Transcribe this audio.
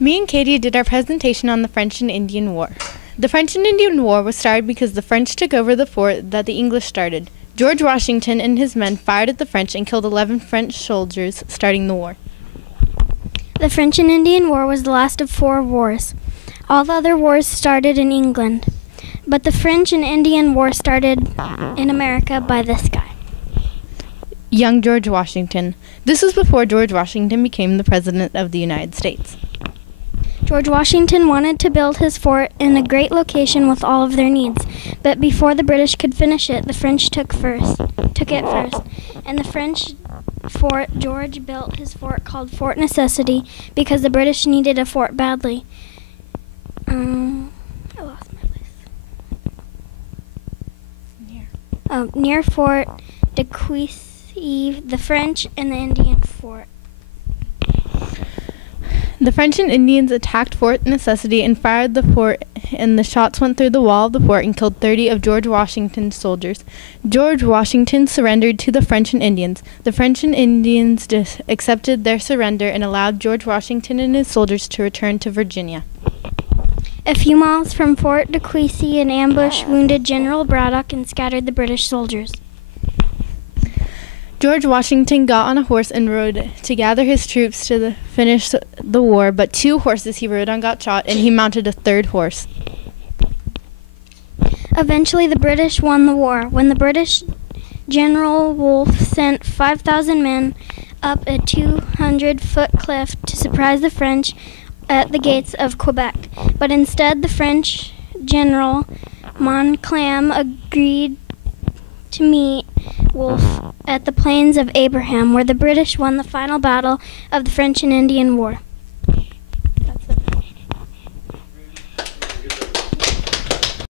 Me and Katie did our presentation on the French and Indian War. The French and Indian War was started because the French took over the fort that the English started. George Washington and his men fired at the French and killed 11 French soldiers, starting the war. The French and Indian War was the last of 4 wars. All the other wars started in England, but the French and Indian War started in America by this guy. Young George Washington. This was before George Washington became the President of the United States. George Washington wanted to build his fort in a great location with all of their needs, but before the British could finish it, the French took it first. And the French fort, George built his fort called Fort Necessity because the British needed a fort badly. I lost my place. Near Fort de Cuissy, the French and the Indian fort. The French and Indians attacked Fort Necessity and fired the fort, and the shots went through the wall of the fort and killed 30 of George Washington's soldiers. George Washington surrendered to the French and Indians. The French and Indians accepted their surrender and allowed George Washington and his soldiers to return to Virginia. A few miles from Fort de Cuissy, an ambush wounded General Braddock and scattered the British soldiers. George Washington got on a horse and rode to gather his troops to finish the war, but 2 horses he rode on got shot, and he mounted a 3rd horse. Eventually, the British won the war. When the British General Wolfe sent 5,000 men up a 200-foot cliff to surprise the French at the gates of Quebec, but instead the French General Montcalm agreed to meet Wolfe at the Plains of Abraham, where the British won the final battle of the French and Indian War.